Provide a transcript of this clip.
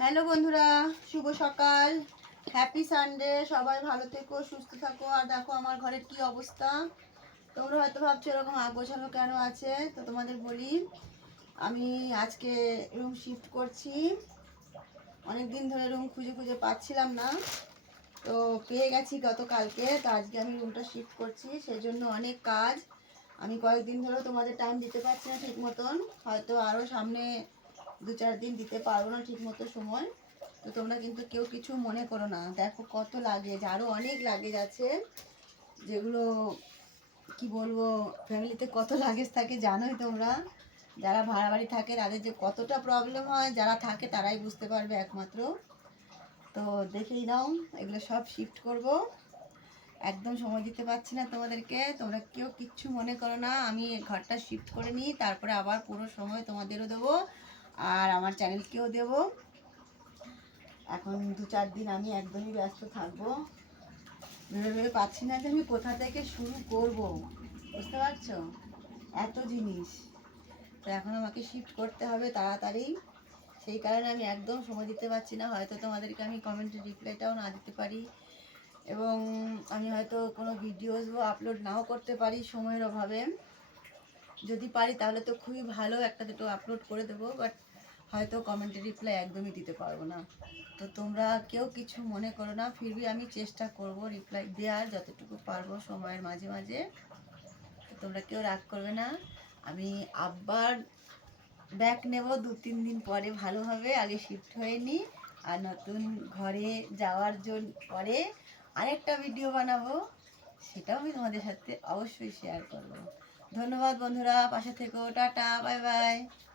Hello বন্ধুরা, শুভ সকাল, happy Sunday. সবাই ভালো থেকো, সুস্থ থাকো। আর দেখো আমার ঘরের কি অবস্থা। তোমরা হয়তো ভাবছো এরকম গোছানো কেন আছে, তো তোমাদের বলি। আমি আজকে রুম শিফট করছি। অনেক দিন ধরে রুম খুঁজে খুঁজে পাচ্ছিলাম না, তো পেয়ে গেছি গতকালকে। তো আজকে আমি রুমটা শিফট করছি, সেই জন্য অনেক কাজ। আমি কয়েকদিন ধরেও তোমাদের টাইম দিতে পারছি না ঠিক মতন, হয়তো আরও সামনে 2-4 দিন দিতে পারবো না ঠিক মতো সময়। তো তোমরা কিন্তু কেউ কিছু মনে করো না। দেখো কত লাগেজ, আরও অনেক লাগেজ আছে, যেগুলো কি বলবো, ফ্যামিলিতে কত লাগেজ থাকে জানোই তোমরা। যারা ভাড়া বাড়ি থাকে তাদের যে কতটা প্রবলেম হয়, যারা থাকে তারাই বুঝতে পারবে একমাত্র। তো দেখেই নাও, এগুলো সব শিফট করব। একদম সময় দিতে পারছি না তোমাদেরকে, তোমরা কেউ কিচ্ছু মনে করো না। আমি ঘরটা শিফট করে নিই, তারপরে আবার পুরো সময় তোমাদেরও দেবো আর আমার চ্যানেলকেও দেবো। এখন 2-4 দিন আমি একদমই ব্যস্ত থাকবো। ভেবে ভেবে পাচ্ছি না যে আমি কোথা থেকে শুরু করব, বুঝতে পারছো, এত জিনিস। তো এখন আমাকে শিফট করতে হবে তাড়াতাড়ি, সেই কারণে আমি একদম সময় দিতে পারছি না। হয়তো তোমাদেরকে আমি কমেন্টের রিপ্লাইটাও না দিতে পারি, এবং আমি হয়তো কোনো ভিডিওসও আপলোড নাও করতে পারি সময়ের অভাবে। যদি পারি তাহলে তো খুবই ভালো, একটা দুটো আপলোড করে দেবো, বাট হয়তো কমেন্টের রিপ্লাই একদমই দিতে পারবো না। তো তোমরা কেউ কিছু মনে করো না, ফিরবি আমি চেষ্টা করব রিপ্লাই দেওয়ার যতটুকু পারবো সময়ের মাঝে মাঝে। তো তোমরা কেউ রাগ করবে না। আমি আবার ব্যাক নেব 2-3 দিন পরে, ভালোভাবে আগে শিফট হয়ে নিই। আর নতুন ঘরে যাওয়ার জন্য পরে আরেকটা ভিডিও বানাবো, সেটাও আমি তোমাদের সাথে অবশ্যই শেয়ার করব। ধন্যবাদ বন্ধুরা, পাশে থেকো। Tata, bye bye.